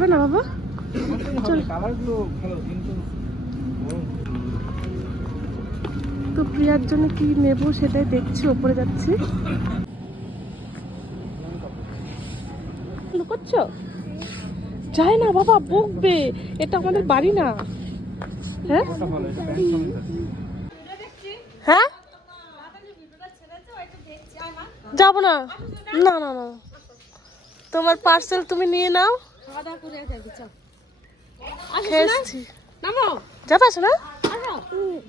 হবে না, বাবা? তো প্রিয়ার জন্য কি নেব সেটাই দেখছি, ওপরে যাচ্ছি। করছ যায় না, বাবা, বকবে। এটা আমাদের বাড়ি না। হ্যাঁ। হ্যাঁ? যাব না। না না না। তোমার পার্সেল তুমি নিয়ে নাও। যাবা শোনা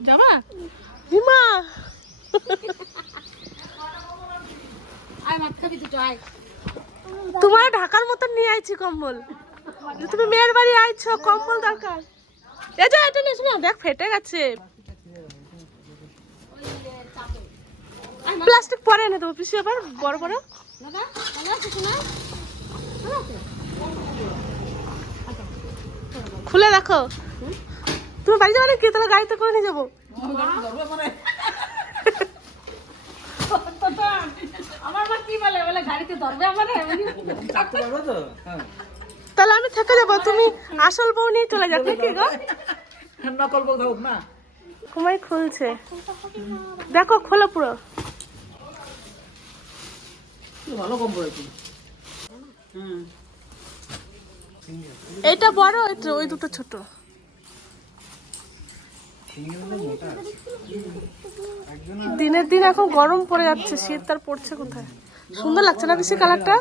যাবা? হিমা! তোমার ঢাকার মতন নিয়ে আইছি কম্বল। তুমি মেয়ের বাড়ি আইছো কম্বল দরকার। এই যে এটা নিস না দেখ ফেটে গেছে। প্লাস্টিক পরে এনে দেবো পিসি আবার বড় বড়। খুলে দেখো। তুমি বাড়ি যাবে নাকি? তাহলে গাড়িতে করে নিয়ে যাব। আমার মা কি বলে বলে গাড়িতে ধরবে আমার থাকতে পারবে তো তাহলে আমি থেকে যাব। তুমি আসল বউ নিয়ে চলে যাবে কি গো? নকল বউ থাকুক না ঘুমাই খুলছে। দেখো খোলো পুরো। ভালো কম পড়েছি এইটা বড়, এটা ওই দুটো ছোট। দিনের দিন এখন গরম পড়ে যাচ্ছে, শীত আর পড়ছে কোথায়? সুন্দর লাগছে না বেশি কালারটা?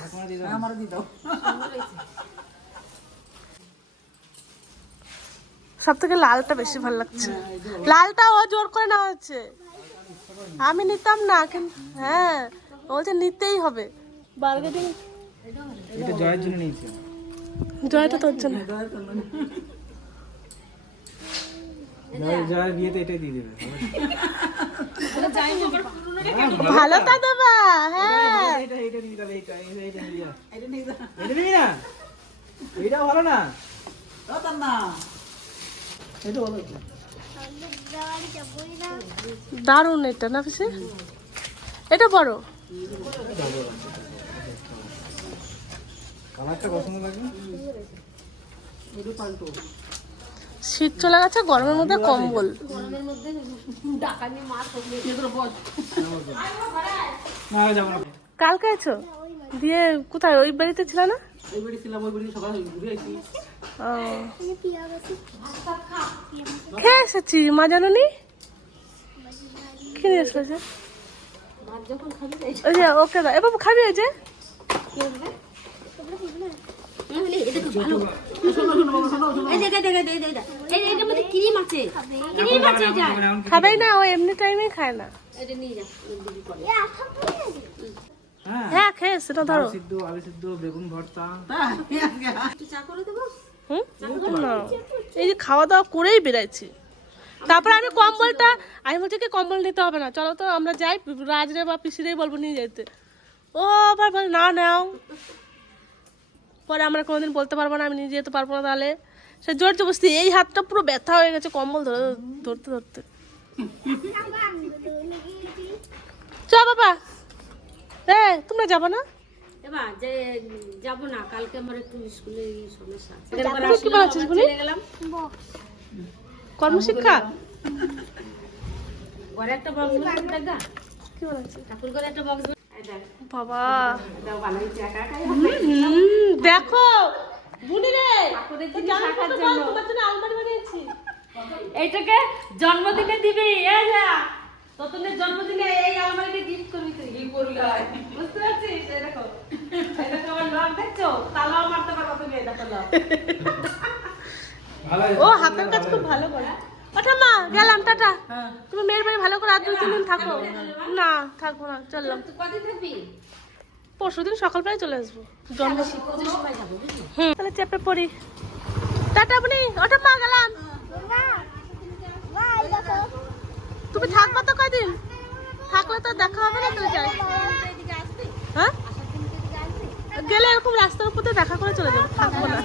সব থেকে লালটা বেশি ভালো লাগছে। লালটা ও জোর করে নেওয়া হচ্ছে আমি নিতাম না, কিন্তু হ্যাঁ বলছে নিতেই হবে। বার্গেটিং এটা জয়ের জন্য নিয়েছি। জয়টা তোর জন্য ভালো তা দেবা হ্যাঁ। এটা না? ভালো না? না এটা ভালো তো। দারুণ এটা না পিসি? এটা বড়। কালারটা পছন্দ লাগে শীত চলে গেছে গরমের মধ্যে কম্বল। না যাব না। কালকে আছো? দিয়ে কোথায়? ওই বাড়িতে ছিল না? ওই বাড়ি ছিলাম ওই বাড়ি সকালে ঘুরে আসি। ও। খেয়ে এসেছি মা কিনে এসেছে। ওই যে ওকে দাও খাবি ওই যে? না, ও এমনি টাইমেই খায় না। হ্যাঁ এসে ধরো। এই যে খাওয়া দাওয়া করেই বেরাইছি তারপর আমি কম্বলটা, আমি বলছি কি কম্বল নিতে হবে না। চলো তো, আমরা যাই, রাজরে বা পিসিরেই বলব নিয়ে যেতে ও আবার বল, না, নাও। পরে আমরা কোনোদিন বলতে পারব না আমি নিজে যেতে পারব না তাহলে। সে জোর জবস্তি এই হাতটা পুরো ব্যথা হয়ে গেছে কম্বল ধরে ধরতে ধরতে। চ বাবা। এ তোমরা যাব না? যাব না কালকে আমার একটু স্কুলে সমস্যা কি কর্মশিক্ষা? ঘরে একটা বক্স কি বানাচ্ছিস ঠাকুর ঘরে একটা বক্স বাবা। দেখো এইটাকে জন্মদিনে দিবি এই যা। তোদের জন্মদিনে এই আলমারিটা গিফট করবি তুই। কি করবি বুঝতে পারছিস? আমার লক দেখছ? তালাও মারতে পারব তুমি এই দেখো ও হাতের কাজ খুব ভালো করে। ওঠা মা গেলাম টাটা। তুমি মেয়ের বাড়ি ভালো করে আর দুই তিন দিন থাকো। না থাকব না চললাম তুই পরশু দিন সকালবেলায় চলে আসব। জন্ম হুম তাহলে চেপে পড়ি। টাটা আপনি ওটা পা গেলাম। তুমি থাকবা তো কদিন? থাকলে তো দেখা হবে না তুমি যাই হ্যাঁ? গেলে এরকম রাস্তার উপর দেখা করে চলে যাব থাকব না।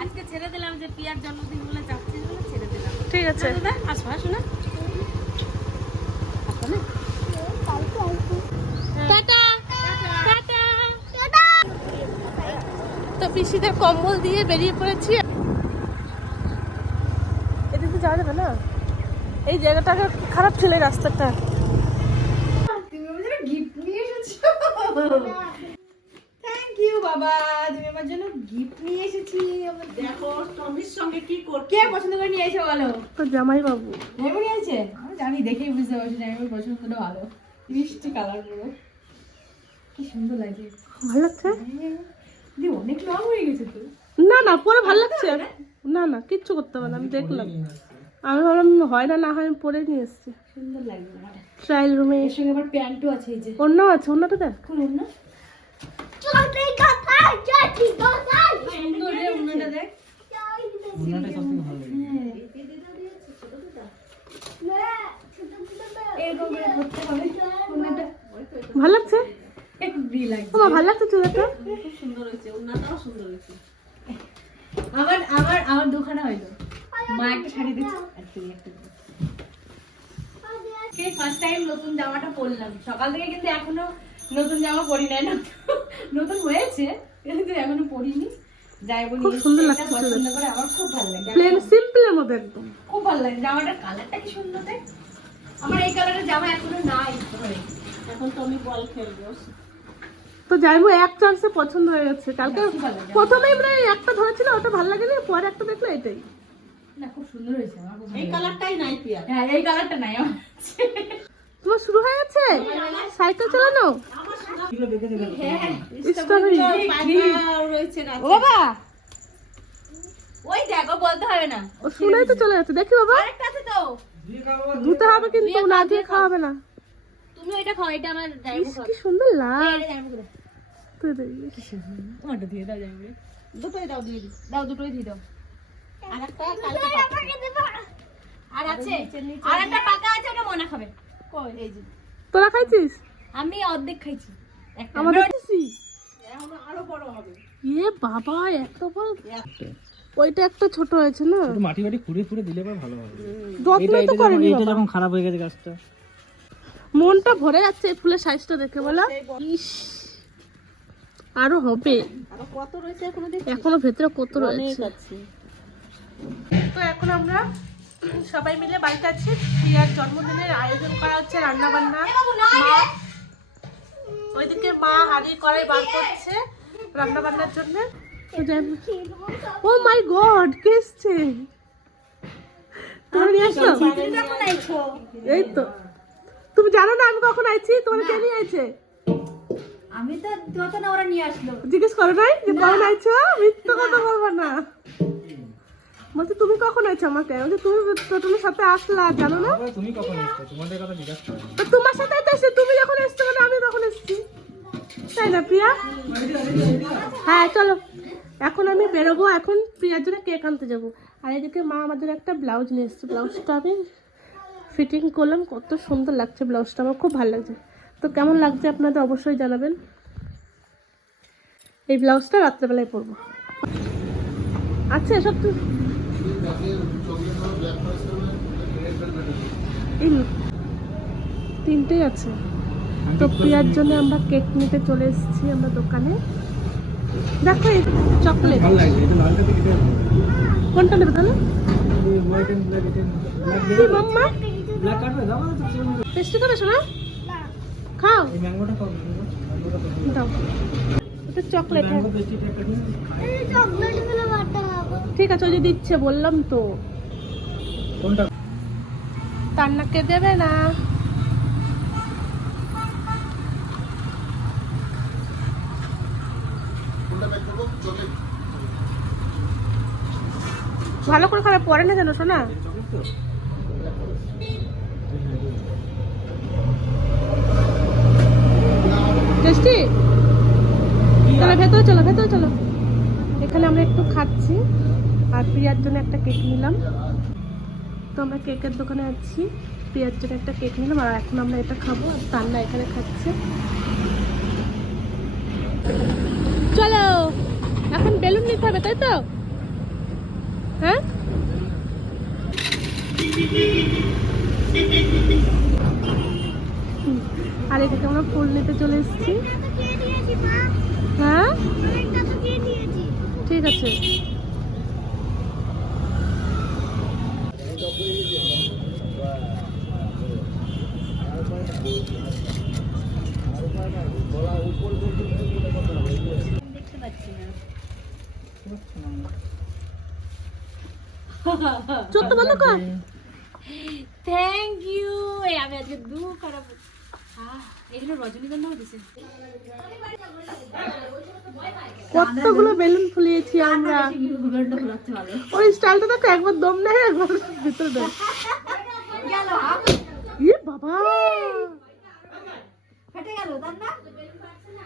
আজকে ছেড়ে দিলাম যে পিয়ার জন্মদিন বলে যাচ্ছে ছেড়ে দিলাম। ঠিক আছে। আসো আসো না। তো পিসিদের কম্বল দিয়ে বেরিয়ে পড়েছি। এদিকে যাওয়া যাবে না? এই জায়গাটা খারাপ ছিল রাস্তাটা। তুমি গিফট নিয়ে এসেছ। বাবা তুমি আমার জন্য গিফট নিয়ে এসেছি দেখো টমির সঙ্গে কি কর কে পছন্দ করে নিয়ে এসে বলো? তো জামাই বাবু আমি দেখেই বুঝতে পারছি জামাই পছন্দটা ভালো। মিষ্টি কালার পুরো কি সুন্দর লাগে। ভালো লাগছে? অনেক লং হয়ে গেছে তো। না না পরে ভালো লাগছে। না না কিচ্ছু করতে হবে না আমি দেখলাম। আমি ভাবলাম হয় না না হয় আমি পরে নিয়ে এসেছি। সুন্দর লাগবে ট্রায়াল রুমে এর সঙ্গে আবার প্যান্টও আছে এই যে। অন্য আছে অন্যটা দেখ। না ভালো লাগছে? তোমার ভালো লাগছে চুলাটা খুব সুন্দর হয়েছে ওনাটাও সুন্দর হয়েছে আমার আমার আমার দুখানা হইল। মা একটা শাড়ি দিচ্ছে আর তুই একটা ফার্স্ট টাইম নতুন জামাটা পরলাম। সকাল থেকে কিন্তু এখনও নতুন জামা পরি নাই নতুন নতুন হয়েছে কিন্তু এখনও পরিনি। যাই বলি খুব সুন্দর লাগছে পছন্দ করে আমার খুব ভালো লাগে। প্লেন সিম্পলের মধ্যে একদম। খুব ভালো লাগে। জামাটার কালারটা কি সুন্দর দেখ আমার এই কালারের জামা এখনও নাই। এখন তো আমি বল খেলব। তো যাইবো এক চান্সে পছন্দ হয়ে গেছে। কালকে প্রথমেই মানে একটা ধরেছিল ওটা ভালো লাগেনি পরে একটা দেখল এটাই। না খুব সুন্দর হয়েছে এই কালারটাই নাই পিয়া হ্যাঁ এই কালারটা নাই আমার। তোমার শুরু হয়ে গেছে? সাইকেল চালানো? এগুলো দেখে দেখে স্ট্রবেরি রয়েছে ও বাবা! ওই দেখো বলতে হবে না। ও শুনেই তো চলে যাচ্ছে দেখি বাবা। আরেকটা আছে তো। দিয়ে খাব আবার। ধুতে হবে কিন্তু না দিয়ে খাওয়া না। তুমি ওইটা খাও এটা আমার ইস, কি সুন্দর লাল। এটা জামাই করে। তুই দেখ। দিয়ে দাও জামাই দুটোই দাও দিয়ে দিই। দাও দুটোই দিয়ে দাও। আর কালকে আর আছে। আর পাকা আছে ওটা মনে খাবে। কই? এই যে। তোরা খাইছিস? আমি অর্ধেক খাইছি। একটা আমাদের আরও বড় হবে। এ বাবা এত বড় ওইটা একটা ছোট হয়েছে না? একটু মাটি বাটি খুঁড়ে খুঁড়ে দিলে ভালো হবে। যত্ন তো করেনি যখন- যখন খারাপ হয়ে গেছে গাছটা। মনটা ভরে যাচ্ছে এই ফুলের সাইজটা দেখে বলো। ইস। আরও হবে। কত রয়েছে এখনও এখনও ভেতরে কত রয়েছে? তো এখন আমরা সবাই মিলে বাড়িতে আছি। প্রিয়ার জন্মদিনের আয়োজন করা হচ্ছে রান্না বান্না ওইদিকে মা হাঁড়ি কড়াই বার করছে রান্না বান্নার জন্য ও মাই গড কে এসছে? তোমরা নিয়ে আসলো এই তো। তুমি জানো না আমি কখন আইছি? তোমার কে নিয়ে আইছে? আমি তো যত না ওরা নিয়ে আসলো। জিজ্ঞেস করো নাই যে কখন আইছো? মিথ্যা কথা বলব না। বলছি তুমি কখন আইছো আমাকে? বলছি তুমি টোটনের সাথে আসলা জানো না? তুমি কখন এসছো? তোমাদের কথা জিজ্ঞাসা করো তো তোমার সাথে তো এসে তুমি যখন এসছো মানে আমি তখন এসেছি। তাই না প্রিয়া? হ্যাঁ চলো। এখন আমি বেরোবো এখন প্রিয়ার জন্য কেক আনতে যাব। আর এদিকে মা আমাদের একটা ব্লাউজ নিয়ে এসছে। ব্লাউজটা আমি ফিটিং করলাম কত সুন্দর লাগছে ব্লাউজটা আমার খুব ভালো লাগছে। তো কেমন লাগছে আপনাদের অবশ্যই জানাবেন। এই ব্লাউজটা রাত্রেবেলায় পরবো। আচ্ছা এসব তো তিনটেই আছে। তো প্রিয়ার জন্য আমরা কেক নিতে চলে এসেছি আমরা দোকানে। দেখো চকলেট। কোনটা নেবে তাহলে? খাও। দাও। চকলেট। ঠিক আছে ওই যে দিচ্ছে বললাম তো। কোনটা? তান্নাকে দেবে না। ভালো করে খাবে পরে না জানো শোনা টেস্টি? চলো ভেতরে চলো ভেতরে চলো। খাচ্ছি। আর প্রিয়ার জন্য একটা কেক নিলাম। তো আমরা কেকের দোকানে আছি। প্রিয়ার জন্য একটা কেক নিলাম, আর এখন আমরা এটা খাব। আর তান্না এখানে খাচ্ছে। চলো, এখন বেলুন নিতে হবে, তাই তো? হ্যাঁ। আর এদিকে আমরা ফুল নিতে চলে এসেছি। হ্যাঁ? ঠিক আছে। চোদ্দ বন্ধ কর। থ্যাংক ইউ আমি আজকে দু খারাপ এগুলো রজনীগন্ধাও দিছে। কতগুলো বেলুন ফুলিয়েছি আমরা। ওই স্টাইলটা দেখো একবার দম নেয় একবার ভিতরে দেয়। ইয়ে বাবা!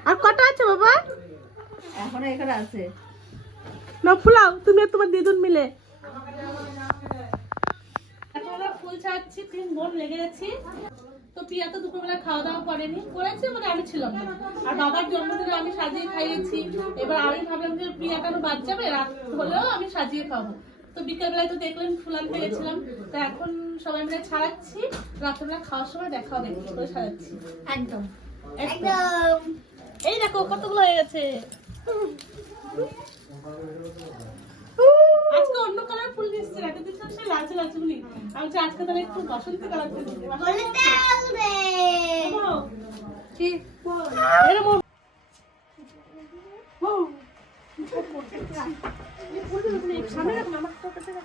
আর কটা আছে বাবা? এখনও এখানে আছে। না ফুলাও তুমি আর তোমার দিদুন মিলে। ফুল ছাড়ছি তিন বোন লেগে গেছি। তো পিয়া তো দুপুরবেলা খাওয়া দাওয়া করেনি করেছে মানে আমি ছিলাম না। আর বাবার জন্মদিনে আমি সাজিয়ে খাইয়েছি। এবার আমি ভাবলাম যে প্রিয়া কেন বাদ যাবে? রাত হলেও আমি সাজিয়ে খাব। তো বিকেলবেলায় তো দেখলেন ফুল আনতে গেছিলাম তো এখন সবাই মিলে ছাড়াচ্ছি। রাত্রেবেলা খাওয়ার সময় দেখা হবে কি করে সাজাচ্ছি একদম। একদম। এই দেখো কতগুলো হয়ে গেছে। আজকে অন্য কালার ফুল দিচ্ছে রাতে দিচ্ছে সে লালচে লালচে ফুলি আমি বলছি আজকে তাহলে একটু বসন্ত কালার ফুল সামনে না কাছে রাখ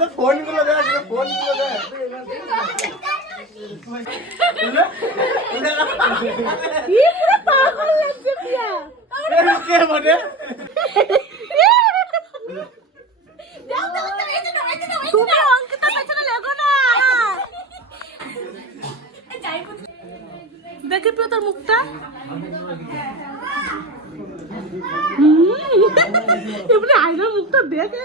তোর ফোনগুলো দেখ। ফোনগুলো দেখ প্রিয়া দেখি তোর মুখটা। হুম, এবারে আয়নার মুখটা দেখে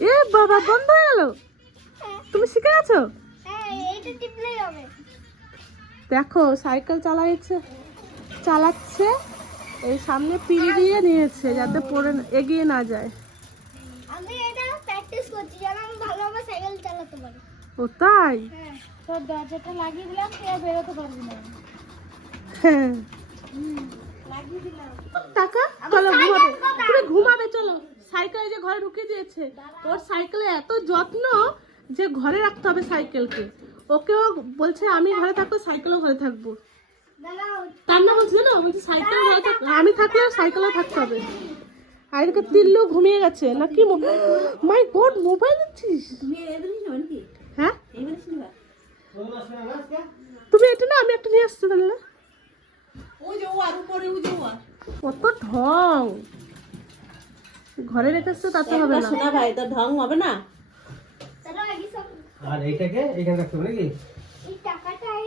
এ বাবা বন্ধ হয়ে গেল? তুমি শিখে গেছো? দেখো সাইকেল চালাচ্ছে চালাচ্ছে এই সামনে পিড়ি দিয়ে নিয়েছে যাতে পড়ে এগিয়ে না যায়। আমি এটা প্র্যাকটিস করছি যেন আমি ভালোভাবে সাইকেল চালাতে পারি। ও তাই? হ্যাঁ। তোর দরজাটা লাগিয়ে দিলাম আর বেরোতে পারবি না। টাকা চলো ঘুমাবে। তুমি ঘুমাবে চলো। সাইকেলে যে ঘরে ঢুকিয়ে দিয়েছে ওর সাইকেলে এত যত্ন যে ঘরে রাখতে হবে সাইকেলকে। ওকেও বলছে আমি ঘরে থাকব সাইকেলও ঘরে থাকব। তার না বলছে না বলছে সাইকেল ঘরে থাক আমি থাকলে সাইকেলও থাকতে হবে। আর এদিকে তিল্লু ঘুমিয়ে গেছে। না কি মাই গড মোবাইল দিচ্ছিস? হ্যাঁ? তুমি এটা না আমি একটা নিয়ে আসছি তাহলে। কত ঢং। ঘরে রেখেছে তাতে হবে না শোনা ভাই তোর ঢং হবে না? আর এইটাকে এখানে রাখতে হবে নাকি?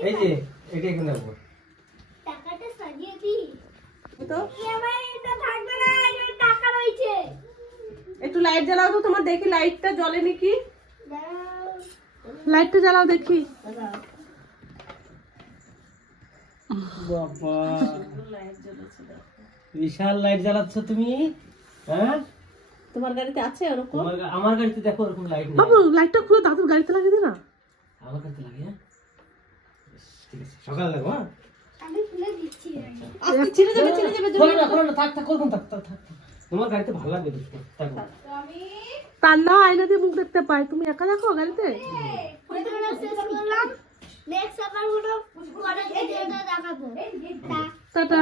এই যে এটা এখানে রাখব। টাকাটা সাজিয়ে দিই তো? এটা থাকবে না টাকা রয়েছে। একটু লাইট জ্বালাও তো তোমার দেখি লাইটটা জ্বলে নাকি? লাইটটা জ্বালাও দেখি। বাবা। বিশাল লাইট জ্বালাচ্ছ তুমি হ্যাঁ? তোমার গাড়িতে আছে ওরকম? আমার গাড়িতে দেখো ওরকম লাইট নেই। বাবু লাইটটা খুলে দাদুর গাড়িতে লাগিয়ে দে না। আমার গাড়িতে লাগে হ্যাঁ ঠিক আছে সকালে দেখো হ্যাঁ? আমি খুলে দিচ্ছি। আজকে ছিঁড়ে যাবে ছিঁড়ে যাবে খোলো না খোলো না থাক থাক করুন থাক থাক থাক থাক। তোমার গাড়িতে ভালো লাগবে দেখতে থাকো। তার না আয়না দিয়ে মুখ দেখতে পায়। তুমি একা দেখো গাড়িতে? করলাম। নেক্সট আবার কোনো পরে ভিডিওটা দেখাবো। টা- টাটা।